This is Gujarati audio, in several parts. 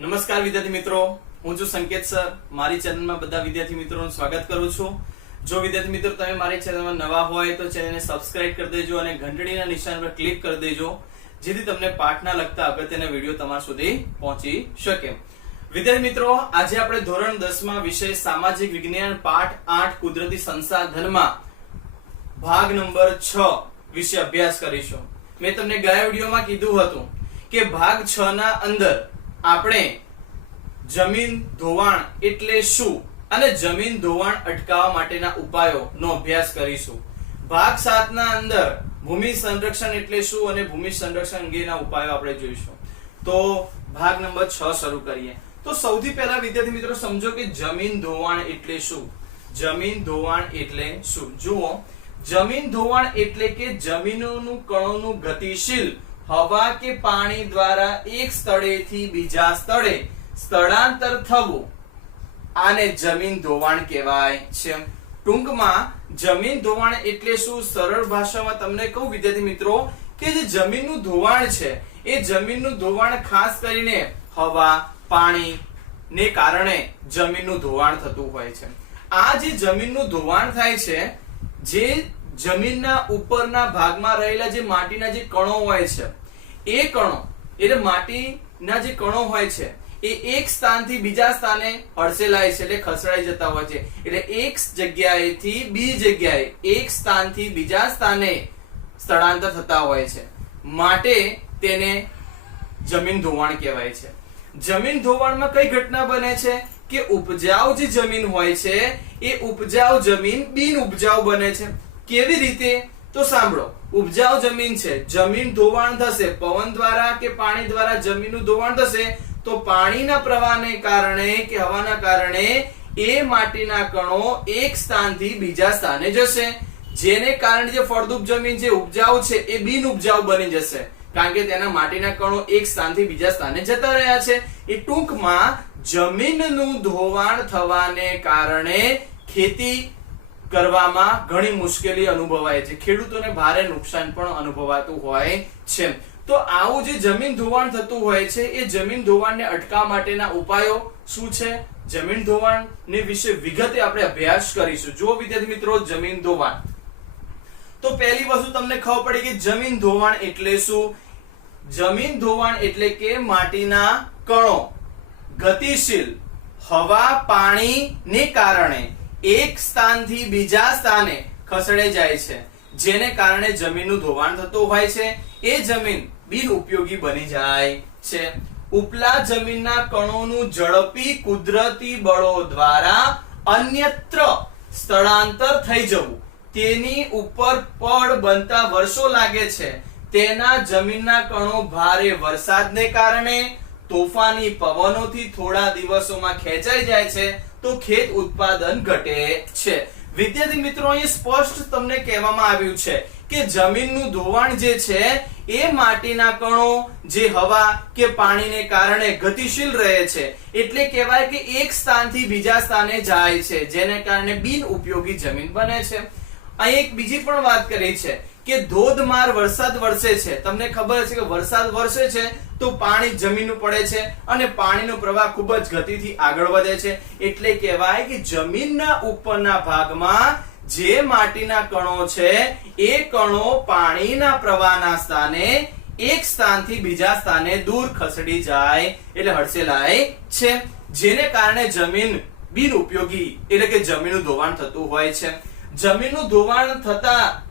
નમસ્કાર વિદ્યાર્થી મિત્રો, હું છું સંકેત સર. મારી ચેનલમાં બધા વિદ્યાર્થી મિત્રોનું સ્વાગત કરું છું. જો વિદ્યાર્થી મિત્રો તમે મારી ચેનલમાં નવા હોય તો ચેનલને સબસ્ક્રાઇબ કરી દેજો અને ઘંટડીના નિશાન પર ક્લિક કરી દેજો, જેથી તમને પાઠના લગતા અગત્યના વિડીયો તમારા સુધી પહોંચી શકે. વિદ્યાર્થી મિત્રો, આજે આપણે ધોરણ 10 માં વિષય સામાજિક વિજ્ઞાન પાઠ 8 કુદરતી સંસાધનમાં ભાગ નંબર 6 વિશે અભ્યાસ કરીશું. મેં તમને ગયા વિડીયોમાં કીધું હતું કે ભાગ 6 ના અંદર આપણે જમીન ધોવાણ એટલે શું અને જમીન ધોવાણ અટકાવવા માટેના ઉપાયોનો અભ્યાસ કરીશું. ભાગ 7 ના અંદર ભૂમિ સંરક્ષણ એટલે શું અને ભૂમિ સંરક્ષણ અંગેના ઉપાયો આપણે જોઈશું. તો ભાગ નંબર 6 શરૂ કરીએ. તો સૌથી પહેલા વિદ્યાર્થી મિત્રો સમજો કે જમીન ધોવાણ એટલે શું. જમીન ધોવાણ એટલે શું? જુઓ, જમીન ધોવાણ એટલે કે જમીનોનું કણોનું ગતિશીલ હવા કે પાણી દ્વારા એક સ્થળેથી બીજા સ્થળે સ્થળાંતર થવું, આને જમીન ધોવાણ કહેવાય છે. ટૂંકમાં જમીન ધોવાણ એટલે શું? સરળ ભાષામાં તમને કહું વિદ્યાર્થી મિત્રો કે જે જમીનનું ધોવાણ છે એ જમીનનું ધોવાણ ખાસ કરીને હવા, પાણી ને કારણે જમીનનું ધોવાણ થતું હોય છે. આ જે જમીનનું ધોવાણ થાય છે, જે જમીનના ઉપરના ભાગમાં રહેલા જે માટીના જે કણો હોય છે, એ કણો એટલે માટીના જે કણો હોય છે એ એક સ્થાનથી બીજા સ્થાને હડસેલાય છે, એટલે ખસડાઈ જતા હોય છે. એટલે એક જગ્યાએથી બીજી જગ્યાએ, એક સ્થાનથી બીજા સ્થાને સ્થળાંતર થતા હોય છે, માટે તેને જમીન ધોવાણ કહેવાય છે. જમીન ધોવાણમાં કઈ ઘટના બને છે કે ઉપજાઉ જે જમીન હોય છે એ ઉપજાઉ જમીન બિન ઉપજાઉ બને છે. કેવી રીતે? તો સાંભળો, ઉપજાઉ જમીન છે, જમીન ધોવાણ થશે, પવન દ્વારા કે પાણી દ્વારા જમીનનું ધોવાણ થશે તો પાણીના પ્રવાહને કારણે કે હવાના કારણે એ માટીના કણો એક સ્થાનથી બીજા સ્થાને જશે, જેને કારણે જે ફળદ્રુપ જમીન જે ઉપજાઉ છે એ બિન ઉપજાઉ બની જશે, કારણ કે તેના માટીના કણો એક સ્થાનથી બીજા સ્થાને જતા રહ્યા છે. એ ટૂંકમાં જમીનનું ધોવાણ થવાને કારણે ખેતી કરવામાં ઘણી મુશ્કેલી અનુભવાય છે, ખેડૂતોને ભારે નુકસાન પણ અનુભવાતું હોય છે. તો આવું જે જમીન ધોવાણ થતું હોય છે એ જમીન ધોવાણને અટકાવવા માટેના ઉપાયો શું છે, જમીન ધોવાણ ને વિશે વિગતે આપણે અભ્યાસ કરીશું. જો વિદ્યાર્થી મિત્રો, જમીન ધોવાણ, તો પહેલી વસ્તુ તમને ખબર પડી કે જમીન ધોવાણ એટલે શું. જમીન ધોવાણ એટલે કે માટીના કણો ગતિશીલ હવા, પાણી ને કારણે એક સ્થાનથી બીજા સ્થાને ખસેડાઈ જાય છે, જેને કારણે જમીનનું ધોવાણ થતું હોય છે. એ જમીન બિન ઉપયોગી બની જાય છે. ઉપલા જમીનના કણોનું ઝડપી કુદરતી બળો દ્વારા અન્યત્ર સ્થળાંતર થઈ જવું, તેની ઉપર પડ બનતા વર્ષો લાગે છે. તેના જમીનના કણો ભારે વરસાદને કારણે તોફાની પવનોથી થોડા દિવસોમાં ખેંચાઈ જાય છે, તો ખેત ઉત્પાદન ઘટે છે. વિદ્યાર્થી મિત્રો, અહીં સ્પષ્ટ તમને કહેવામાં આવ્યું છે કે જમીનનું ધોવાણ જે છે એ માટીના કણો જે હવા કે પાણીને કારણે ગતિશીલ રહે છે, એટલે કહેવાય કે એક સ્થાનથી બીજા સ્થાને જાય છે, જેને કારણે બિન ઉપયોગી જમીન બને છે. અહીં એક બીજી પણ વાત કરી છે કે ધોધમાર વરસાદ વરસે છે. તમને ખબર છે કે વરસાદ વરસે છે તો પાણી જમીન ઉપર પડે છે અને પાણીનો પ્રવાહ ખૂબ જ ગતિથી આગળ વધે છે, એટલે કહેવાય કે જમીનના ઉપરના ભાગમાં જે માટીના કણો છે એ કણો પાણીના પ્રવાહના સ્થાને એક સ્થાનથી બીજા સ્થાને દૂર ખસડી જાય એટલે હડસેલાય છે, જેને કારણે જમીન બિન ઉપયોગી એટલે કે જમીનનું ધોવાણ થતું હોય છે. જમીનનું ધોવાણ થતા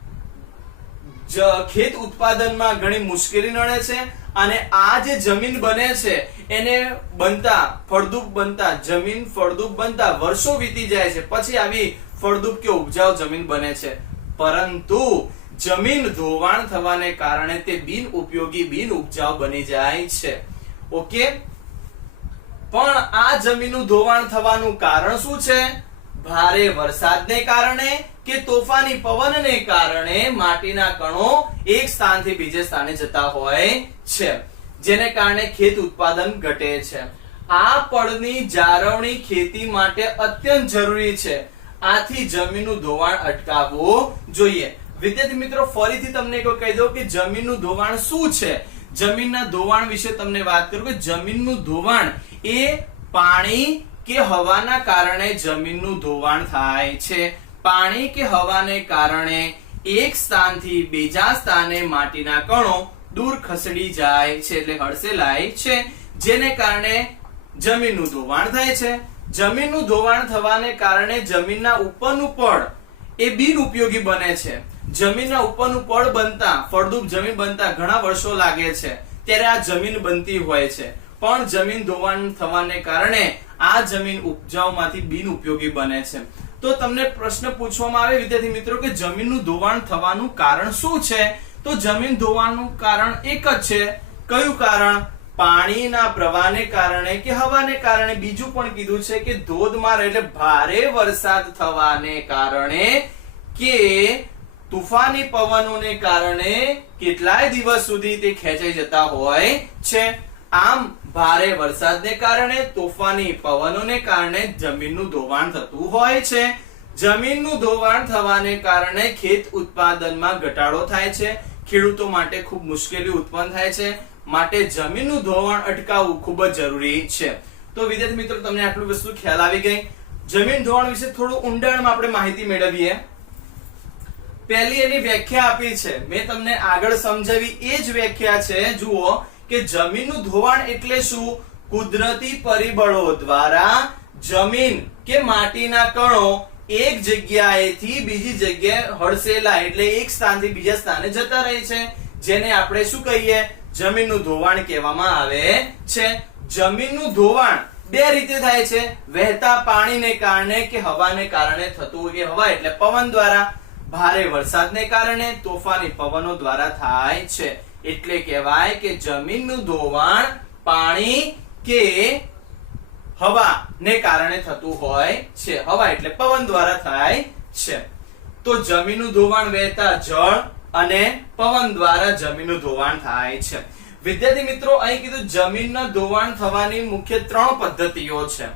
ખેત ઉત્પાદનમાં ઘણી મુશ્કેલી નડે છે અને આ જે જમીન બને છે એને બનતા ફળદ્રુપ બનતા જમીન ફળદ્રુપ બનતા વર્ષો વીતી જાય છે, પછી આવી ફળદ્રુપ કે ઉપજાઉ જમીન બને છે. પરંતુ જમીન ધોવાણ થવાને કારણે તે બિન ઉપયોગી બિન ઉપજાઉ બની જાય છે. ઓકે, પણ આ જમીનનું ધોવાણ થવાનું કારણ શું છે? ભારે વરસાદને કારણે કે તોફાની પવનને કારણે માટીના કણો એક સ્થાનથી બીજે સ્થાને જતા હોય છે, જેને કારણે ખેત ઉત્પાદન ઘટે છે. આ પડની જાળવણી ખેતી માટે અત્યંત જરૂરી છે. આથી જમીનનું ધોવાણ અટકાવવું જોઈએ. વિદ્યાર્થી મિત્રો, ફરીથી તમને કહી દઉં કે જમીનનું ધોવાણ શું છે. જમીનના ધોવાણ વિશે તમને વાત કરું કે જમીનનું ધોવાણ એ પાણી કે હવાના કારણે જમીનનું ધોવાણ થાય છે. પાણી કે હવાને કારણે એક સ્થાનથી બીજા સ્થાને માટીના કણો દૂર ખસડી જાય છે એટલે હડસેલાય છે, જેને કારણે જમીનનું ધોવાણ થાય છે. જમીનનું ધોવાણ થવાને કારણે જમીનના ઉપરનું પડ એ બિનઉપયોગી બને છે. જમીનના ઉપરનું પડ બનતા, ફળદ્રુપ જમીન બનતા ઘણા વર્ષો લાગે છે, ત્યારે આ જમીન બનતી હોય છે. પણ જમીન ધોવાણ થવાને કારણે આ જમીન ઉપજાઉમાંથી બિનઉપયોગી બને છે. તો તમને પ્રશ્ન પૂછવામાં આવે વિદ્યાર્થી મિત્રો કે જમીનનું ધોવાણ થવાનું કારણ શું છે? તો જમીન ધોવાણનું કારણ એક જ છે. કયું કારણ? પાણીના પ્રવાહને કારણે કે હવાને કારણે. બીજું પણ કીધું છે કે ધોધમાર એટલે ભારે વરસાદ થવાને કારણે કે તુફાની પવનોને કારણે કેટલાય દિવસ સુધી તે ખેંચાઈ જતા હોય છે. આમ ભારે વરસાદને કારણે, તોફાની પવનોને કારણે જમીનનું ધોવાણ થતું હોય છે. જમીનનું ધોવાણ થવાને કારણે ખેત ઉત્પાદનમાં ઘટાડો થાય છે. ખેડૂતો માટે ખૂબ મુશ્કેલી ઉત્પન્ન થાય છે. માટે જમીનનું ધોવાણ અટકાવવું ખૂબ જ જરૂરી છે. તો વિદ્યાર્થી મિત્રો, તમને આટલું વસ્તુ ખ્યાલ આવી ગઈ. જમીન ધોવાણ વિશે થોડું ઊંડાણમાં આપણે માહિતી મેળવીએ. પહેલી એની વ્યાખ્યા આપી છે, મેં તમને આગળ સમજાવી એ જ વ્યાખ્યા છે. જુઓ કે જમીનનું ધોવાણ એટલે શું? કુદરતી પરિબળો દ્વારા જમીન કે માટીના કણો એક જગ્યાએથી બીજી જગ્યાએ હડસેલા એટલે એક સ્થાનથી બીજા સ્થાને જતા રહે છે, જેને આપણે શું કહીએ? જમીનનું ધોવાણ કહેવામાં આવે છે. જમીનનું ધોવાણ બે રીતે થાય છે. વહેતા પાણીને કારણે કે હવાને કારણે થતું હોય. હવા એટલે પવન દ્વારા, ભારે વરસાદને કારણે, તોફાની પવનો દ્વારા થાય છે. એટલે કહેવાય કે જમીનનું ધોવાણ પાણી કે હવાને કારણે થતું હોય છે. હવા એટલે પવન દ્વારા થાય છે. તો જમીનનું ધોવાણ વહેતા જળ અને પવન દ્વારા જમીનનું ધોવાણ થાય છે. વિદ્યાર્થી મિત્રો, અહીં કીધું જમીનના ધોવાણ થવાની મુખ્ય 3 પદ્ધતિઓ છે.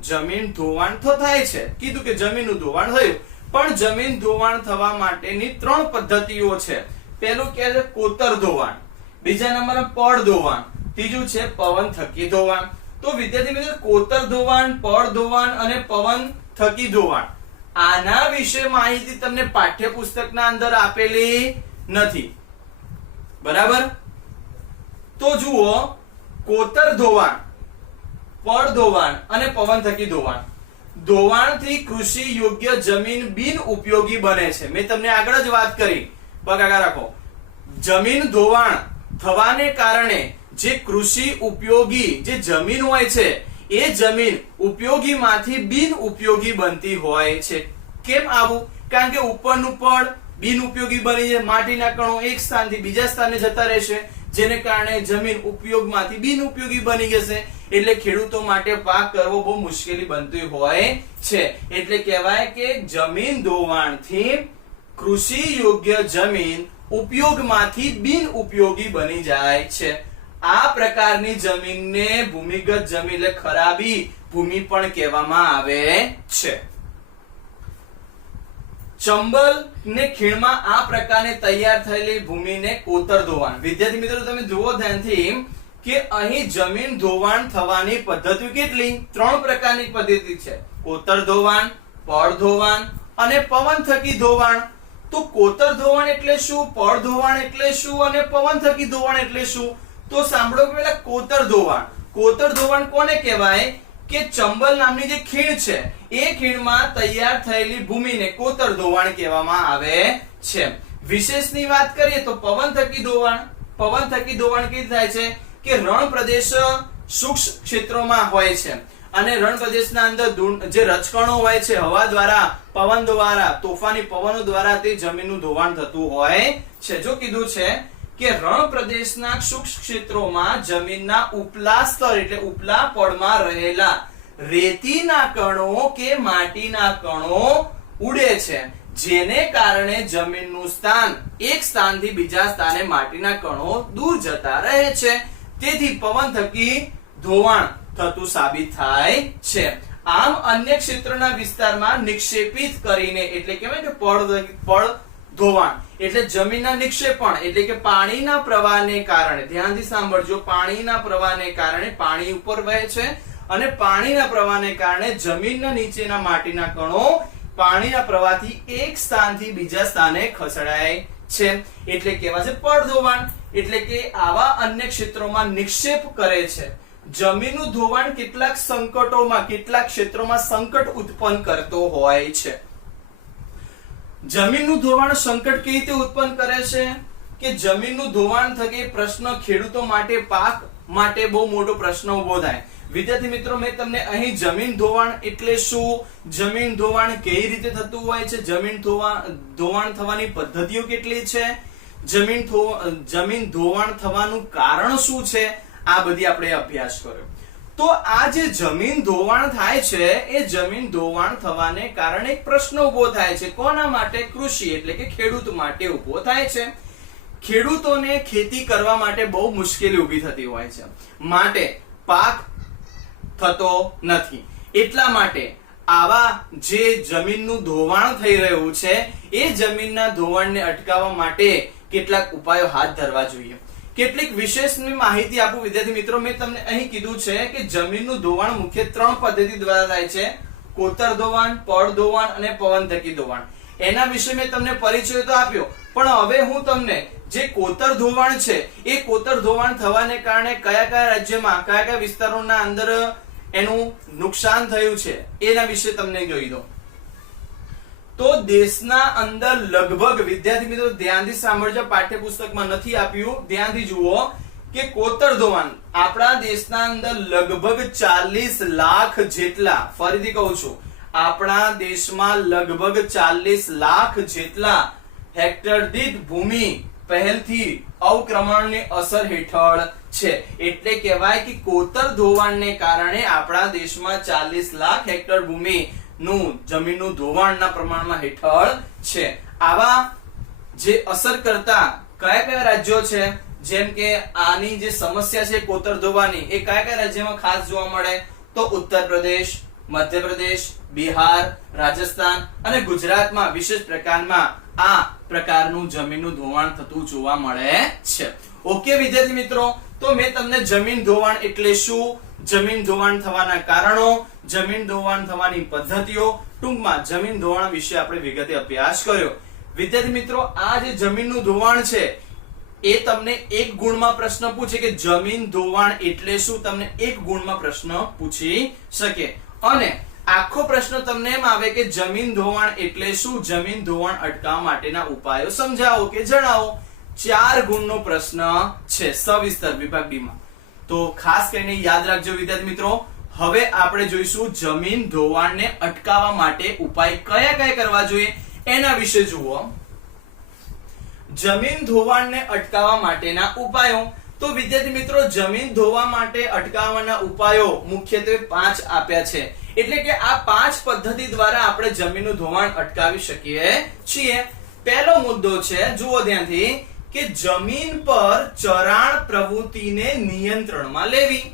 જમીન ધોવાણ તો થાય છે, કીધું કે જમીનનું ધોવાણ થયું, પણ જમીન ધોવાણ થવા માટેની 3 પદ્ધતિઓ છે. પહેલું કે છે કોતર ધોવાણ, બીજા નંબરે પડ ધોવાણ, ત્રીજું છે પવન થકી ધોવાણ. તો વિદ્યાર્થી મિત્રો, કોતર ધોવાણ, પડ ધોવાણ અને પવન થકી ધોવાણ, આના વિશે માહિતી તમને પાઠ્યપુસ્તકના અંદર આપેલી નથી. બરાબર? તો જુઓ, કોતર ધોવાણ, પડ ધોવાણ અને પવન થકી ધોવાણ. ધોવાણથી કૃષિ યોગ્ય જમીન બિન ઉપયોગી બને છે. મેં તમને આગળ જ વાત કરી. બગાડા રાખો. જમીન ધોવાણ થવાને કારણે જે કૃષિ ઉપયોગી જે જમીન હોય છે, એ જમીન ઉપયોગીમાંથી બિન ઉપયોગી બનતી હોય છે. કેમ આવું? કારણ કે ઉપરનું પડ બિન ઉપયોગી બની જાય, માટીના કણો એક સ્થાનથી બીજા સ્થાને જતા રહેશે, જેને કારણે જમીન ઉપયોગમાંથી બિન ઉપયોગી બની જશે. એટલે ખેડૂતો માટે પાક કરવો બહુ મુશ્કેલી બનતી હોય છે. એટલે કહેવાય કે જમીન ધોવાણથી કૃષિ યોગ્ય જમીન ઉપયોગમાંથી બિન ઉપયોગી બની જાય છે. આ પ્રકારની જમીનને ભૂમિગત જમીન એટલે ખરાબી ભૂમિ પણ કહેવામાં આવે છે. ચંબલ ને ખીણમાં આ પ્રકારે તૈયાર થયેલી ભૂમિને કોતર ધોવાણ. વિદ્યાર્થી મિત્રો, તમે જુઓ ધ્યાનથી કે અહીં જમીન ધોવાણ થવાની પદ્ધતિ કેટલી? 3 પ્રકારની પદ્ધતિ છે. કોતર ધોવાણ, પડ ધોવાણ અને પવન થકી ધોવાણ. તો કોતર ધોવાણ એટલે શું? પડ ધોવાણ એટલે શું? અને પવન થકી ધોવાણ એટલે શું? તો સાંભળો પહેલા કોતર ધોવાણ. કોતર ધોવાણ કોને કહેવાય? કે ચંબલ નામની જે ખીણ છે, એ ખીણમાં તૈયાર થયેલી ભૂમિને કોતર ધોવાણ કહેવામાં આવે છે. વિશેષની વાત કરીએ તો પવન થકી ધોવાણ. પવન થકી ધોવાણ કેવી થાય છે? કે રણ પ્રદેશ શુષ્ક ક્ષેત્રોમાં હોય છે, અને રણ પ્રદેશના અંદર જે રચકણો હોય છે, હવા દ્વારા, પવન દ્વારા, તોફાની પવનો દ્વારા તે જમીનનું ધોવાણ થતું હોય છે. જો કીધું છે કે રણ પ્રદેશના શુષ્ક ક્ષેત્રોમાં જમીનના ઉપલા સ્તર એટલે ઉપલા પડમાં રહેલા રેતીના કણો કે માટીના કણો ઉડે છે, જેને કારણે જમીનનું સ્થાન એક સ્થાનથી બીજા સ્થાને માટીના કણો દૂર જતા રહે છે. તેથી પવન થકી ધોવાણ થતું સાબિત થાય છે. આમ અન્ય ક્ષેત્રના વિસ્તારમાં નિક્ષેપિત કરીને એટલે કહેવાય કે પડ ધોવાણ એટલે જમીનના નિક્ષેપણ એટલે કે પાણીના પ્રવાહને કારણે, ધ્યાનથી સાંભળજો, પાણીના પ્રવાહને કારણે પાણી ઉપર વહે છે અને પાણીના પ્રવાહને કારણે જમીનના નીચેના માટીના કણો પાણીના પ્રવાહથી એક સ્થાનથી બીજા સ્થાને ખસેડાય છે, એટલે કહેવાય છે પડ ધોવાણ. એટલે કે આવા અન્ય ક્ષેત્રોમાં નિક્ષેપ કરે છે. જમીનનું ધોવાણ કેટલાક સંકટોમાં, કેટલાક ક્ષેત્રોમાં સંકટ ઉત્પન્ન કરતો હોય છે. જમીનનું ધોવાણ સંકટ કેવી રીતે ઉત્પન્ન કરે છે કે જમીનનું ધોવાણ થકી પ્રશ્ન ખેડૂતો માટે, પાક માટે બહુ મોટો પ્રશ્ન ઉભો થાય. વિદ્યાર્થી મિત્રો, મેં તમને અહીં જમીન ધોવાણ એટલે શું, જમીન ધોવાણ કેવી રીતે થતું હોય છે, જમીન ધોવાણ થવાની પદ્ધતિઓ કેટલી છે, જમીન ધોવાણ થવાનું કારણ શું છે, આ બધી આપણે અભ્યાસ કર્યો. તો આ જે જમીન ધોવાણ થાય છે એ જમીન ધોવાણ થવાને કારણે એક પ્રશ્ન ઉભો થાય છે. કોના માટે? કૃષિ એટલે કે ખેડૂત માટે ઉભો થાય છે. ખેડૂતોને ખેતી કરવા માટે બહુ મુશ્કેલી ઊભી થતી હોય છે, માટે પાક થતો નથી. એટલા માટે આવા જે જમીનનું ધોવાણ થઈ રહ્યું છે એ જમીનના ધોવાણને અટકાવવા માટે કેટલાક ઉપાયો હાથ ધરવા જોઈએ. કેટલીક વિશેષ માહિતી આપું વિદ્યાર્થી મિત્રો. મેં તમને અહીં કીધું છે કે જમીનનું ધોવાણ મુખ્ય 3 પદ્ધતિ દ્વારા થાય છે: કોતર ધોવાણ, પડ ધોવાણ અને પવનથકી ધોવાણ. એના વિશે મેં તમને પરિચય તો આપ્યો, પણ હવે હું તમને જે કોતર ધોવાણ છે એ કોતર ધોવાણ થવાને કારણે કયા કયા રાજ્યમાં, કયા કયા વિસ્તારોના અંદર એનું નુકસાન થયું છે એના વિશે તમને જોઈ દો. તો દેશના અંદર લગભગ, વિદ્યાર્થી મિત્રો ધ્યાનથી સાંભળજો, પાઠ્યપુસ્તકમાં નથી આપ્યું, ધ્યાનથી જુઓ કે કોતર ધોવાણ આપણા દેશના અંદર લગભગ 40 લાખ જેટલા, ફરીથી કહું છું, આપણા દેશમાં લગભગ 40 લાખ જેટલા હેક્ટર દીઠ ભૂમિ પહેલથી અવક્રમણની અસર હેઠળ છે. એટલે કહેવાય કે કોતર ધોવાણને કારણે આપણા દેશમાં 40 લાખ હેક્ટર ભૂમિ નું જમીનનું ધોવાણના પ્રમાણમાં હેઠળ છે. આવા જે અસર કરતા કયા કયા રાજ્યો છે, જેમ કે આની જે સમસ્યા છે કોતર ધોવાની, એ કયા કયા રાજ્યમાં ખાસ જોવા મળે? તો ઉત્તર પ્રદેશ, મધ્યપ્રદેશ, બિહાર, રાજસ્થાન અને ગુજરાતમાં વિશેષ પ્રકારમાં આ પ્રકારનું જમીનનું ધોવાણ થતું જોવા મળે છે. ઓકે વિદ્યાર્થી મિત્રો, તો મેં તમને જમીન ધોવાણ એટલે શું, જમીન ધોવાણ થવાના કારણો, જમીન ધોવાણ થવાની પદ્ધતિઓ, ટૂંકમાં જમીન ધોવાણ વિશે આપણે વિગતે અભ્યાસ કર્યો. વિદ્યાર્થી મિત્રો, આ જે જમીનનું ધોવાણ છે એ તમને એક ગુણમાં પ્રશ્ન પૂછે કે જમીન ધોવાણ એટલે શું, તમને એક ગુણમાં પ્રશ્ન પૂછી શકે. અને આખો પ્રશ્ન તમને એમ આવે કે જમીન ધોવાણ એટલે શું, જમીન ધોવાણ અટકાવવા માટેના ઉપાયો સમજાવો કે જણાવો. 4 ગુણનો પ્રશ્ન છે સવિસ્તર વિભાગ ડી માં. તો ખાસ કરીને યાદ રાખજો વિદ્યાર્થી મિત્રો. હવે આપણે જોઈશું જમીન ધોવાણને અટકાવવા માટે ઉપાય કયા કયા કરવા જોઈએ એના વિશે જુઓ. જમીન ધોવાણને અટકાવવા માટેના ઉપાયો. તો વિદ્યાર્થી મિત્રો, જમીન ધોવા માટે અટકાવવાના ઉપાયો મુખ્યત્વે 5 આપ્યા છે. એટલે કે આ 5 પદ્ધતિ દ્વારા આપણે જમીનનું ધોવાણ અટકાવી શકીએ છીએ. પહેલો મુદ્દો છે, જુઓ ધ્યાનથી, કે જમીન પર ચરાણ પ્રવૃત્તિને નિયંત્રણમાં લેવી.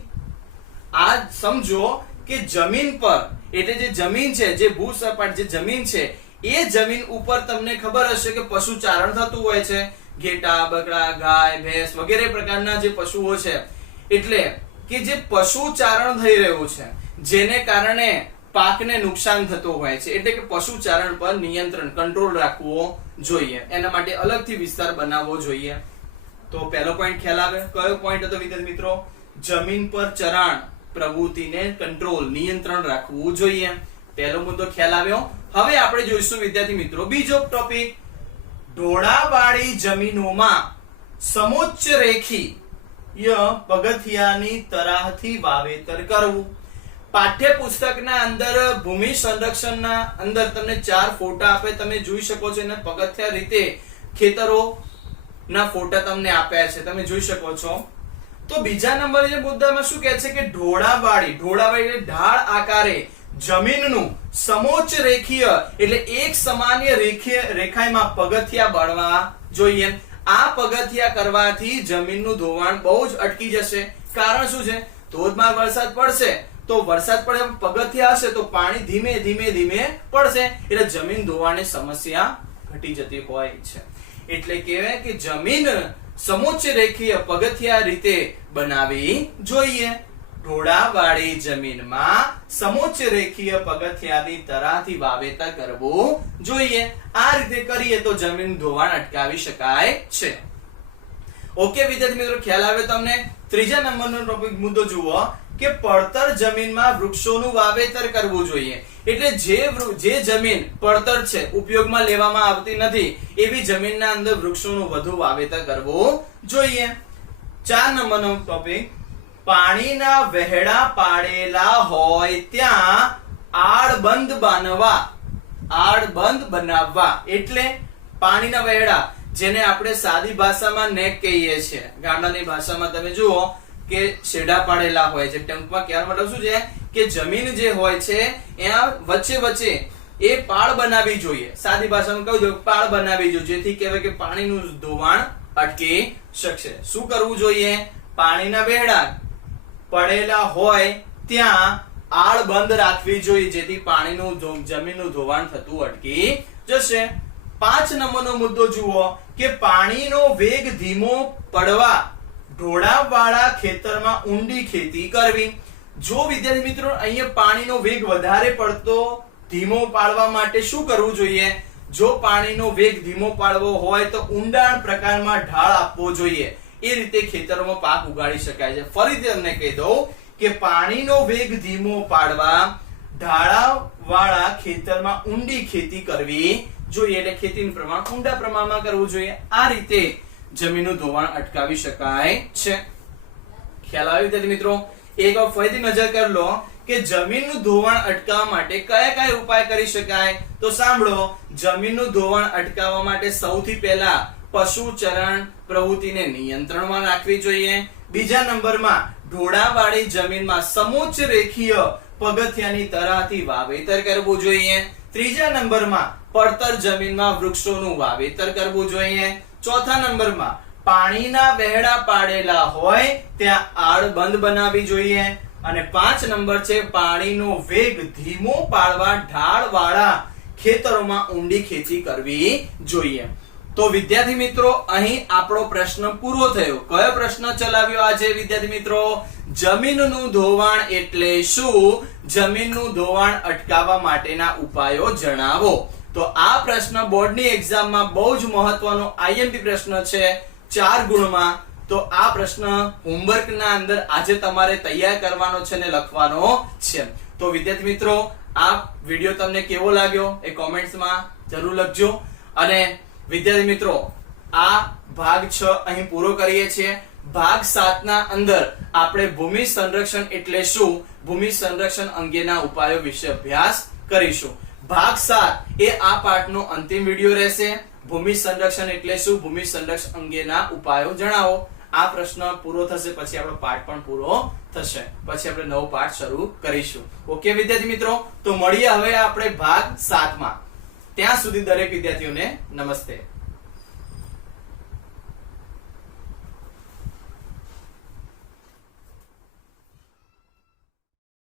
આ સમજો કે જમીન પર એટલે જે જમીન છે, જે ભૂસપાટ જે જમીન છે, એ જમીન ઉપર તમને ખબર હશે કે પશુચારણ થતું હોય છે. ઘેટા, બકરા, ગાય, ભેંસ વગેરે પ્રકારના જે પશુઓ છે, એટલે કે જે પશુચારણ થઈ રહ્યું છે જેને કારણે પાકને નુકસાન થતું હોય છે, એટલે કે પશુચારણ પર નિયંત્રણ, કંટ્રોલ રાખવો જોઈએ. એના માટે અલગથી વિસ્તાર બનાવવો જોઈએ. તો પહેલો પોઈન્ટ ખ્યાલ આવે. કયો પોઈન્ટ હતો વિદ્યાર્થી મિત્રો? જમીન પર ચરાણ પ્રવૃત્તિને કંટ્રોલ, નિયંત્રણ રાખવું જોઈએ. પહેલો મુદ્દો ખ્યાલ આવ્યો. હવે આપણે જોઈશું વિદ્યાર્થી મિત્રો બીજો ટોપિક, ઢોળાવાળી જમીનોમાં સમોચ્ચ રેખીય પગથિયાની તરાહથી વાવેતર કરવું. પાઠ્યપુસ્તકના અંદર ભૂમિ સંરક્ષણના અંદર તમને 4 ફોટા આપે, તમે જોઈ શકો છો. એને પગથિયા રીતે ખેતરોના ફોટા તમને આપ્યા છે, તમે જોઈ શકો છો. તો બીજા નંબર જે મુદ્દામાં શું કહે છે કે ઢોળાવાળી એટલે ઢાળ આકારે જમીનનું સમોચ્ચ રેખીય એટલે એક સમાન્ય રેખામાં પગથિયા બાળવા જોઈએ. આ પગથિયા કરવાથી જમીનનું ધોવાણ બહુ જ અટકી જશે. કારણ શું છે? ધોધમાર વરસાદ પડશે તો વરસાદ પડે, પગથિયા હશે તો પાણી ધીમે ધીમે ધીમે પડશે, એટલે જમીન ધોવાણની સમસ્યા ઘટી જતી હોય છે. એટલે કહેવાય કે જમીન સમોચ્ચ રેખીય પગથિયા રીતે બનાવવી જોઈએ. ઢોળાવાળી જમીનમાં સમોચ્ચ રેખીય પગથિયાની તરાથી વાવેતર કરવું જોઈએ. આ રીતે કરીએ તો જમીન ધોવાણ અટકાવી શકાય છે. ઓકે વિદ્યાર્થી મિત્રો, ખ્યાલ આવ્યો તમને? ત્રીજા નંબરનો ટોપિક મુદ્દો જુઓ કે પડતર જમીનમાં વૃક્ષોનું વાવેતર કરવું જોઈએ. એટલે જે જમીન પડતર છે, ઉપયોગમાં લેવામાં આવતી નથી, એવી જમીનના અંદર વૃક્ષોનું વધુ વાવેતર કરવું જોઈએ. 4 નંબરનો ટોપિક, પાણીના વહેડા પાડેલા હોય ત્યાં આડબંધ બનાવવા. એટલે પાણીના વહેડા, જેને આપણે સાદી ભાષામાં નેક કહીએ છીએ, ગામડાની ભાષામાં તમે જુઓ કે શેઢા પાડેલા હોય છે. ટૂંકમાં કહેવાનો મતલબ શું છે કે જમીન જે હોય છે એના વચ્ચે એ પાળ બનાવવી જોઈએ. સાદી ભાષામાં કહું છું, પાળ બનાવવી જોઈએ, જેથી કહેવાય કે પાણીનું ધોવાણ અટકી શકશે. શું કરવું જોઈએ? પાણીના વહેડા પડેલા હોય ત્યાં આળબંધ રાખવી જોઈએ, જેથી જમીનનું ધોવાણ થતું અટકી જશે. 5 નંબરનો મુદ્દો જુઓ કે પાણીનો વેગ ધીમો પડવા ઢોળાવવાળા ખેતરમાં ઊંડી ખેતી કરવી. જો વિદ્યાર્થી મિત્રો અહીંયા પાણીનો વેગ વધારે પડતો ધીમો પાડવા માટે શું કરવું જોઈએ? જો પાણીનો વેગ ધીમો પાડવો હોય તો ઊંડાણ પ્રકારમાં ઢાળ આપવો જોઈએ. એ રીતે ખેતરોમાં પાક ઉગાડી શકાય છે. ફરીથી તમને કહી દઉં કે પાણીનો વેગ ધીમો પાડવા ઢાળવાળા ખેતરમાં ઊંડી ખેતી કરવી જોઈએ. એટલે ખેતીનું પ્રમાણ ઊંડા પ્રમાણમાં કરવું જોઈએ. આ રીતે જમીનનું ધોવાણ અટકાવી શકાય છે. ખ્યાલ આવ્યો વિદ્યાર્થી મિત્રો? એક વાર ફરીથી નજર કરી લો કે જમીનનું ધોવાણ અટકાવવા માટે કયા કયા ઉપાય કરી શકાય. તો સાંભળો, જમીનનું ધોવાણ અટકાવવા માટે સૌથી પહેલા પશુ ચરણ પ્રવૃત્તિને નિયંત્રણમાં રાખવી જોઈએ. બીજા નંબરમાં ઢોળાવાળી જમીનમાં સમોચ્ચ રેખીય પગથિયાની તરાહથી વાવેતર કરવું જોઈએ. ત્રીજા નંબરમાં પડતર જમીનમાં વૃક્ષોનું વાવેતર કરવું જોઈએ. ચોથા નંબરમાં પાણીના વહેડા પાડેલા હોય ત્યાં આડબંધ બનાવવી જોઈએ. અને 5 નંબર છે પાણીનો વેગ ધીમો પાડવા ઢાળવાળા ખેતરોમાં ઊંડી ખેતી કરવી જોઈએ. તો વિદ્યાર્થી મિત્રો, અહીં આપણો પ્રશ્ન પૂરો થયો. કયો પ્રશ્ન ચલાવ્યો આજે વિદ્યાર્થી મિત્રો? જમીનનું ધોવાણ એટલે શું? જમીનનું ધોવાણ અટકાવવા માટેના ઉપાયો જણાવો. તો આ પ્રશ્ન બોર્ડની એક્ઝામમાં બહુ જ મહત્વનો આઈએમપી પ્રશ્ન છે, 4 ગુણમાં. તો આ પ્રશ્ન હોમવર્કના અંદર આજે તમારે તૈયાર કરવાનો છે અને લખવાનો છે. તો વિદ્યાર્થી મિત્રો, આ વિડિયો તમને કેવો લાગ્યો એ કોમેન્ટ્સમાં જરૂર લખજો. અને વિદ્યાર્થી મિત્રો, આ ભાગ 6 અહીં પૂરો કરીએ છીએ. ભાગ 7 ના અંદર આપણે ભૂમિ સંરક્ષણ એટલે શું, ભૂમિ સંરક્ષણ અંગેના ઉપાયો વિશે અભ્યાસ કરીશું. ભાગ 7 એ આ પાઠનો અંતિમ વિડિયો રહેશે. ભૂમિ સંરક્ષણ એટલે શું, ભૂમિ સંરક્ષણ અંગેના ઉપાયો જણાવો. આ પ્રશ્ન પૂરો થશે પછી આપણો પાઠ પણ પૂરો થશે. પછી આપણે નવો પાઠ શરૂ કરીશું. ઓકે વિદ્યાર્થી મિત્રો, તો મળીએ હવે આપણે ભાગ 7 માં. ત્યાં સુધી દરેક વિદ્યાર્થીઓને નમસ્તે.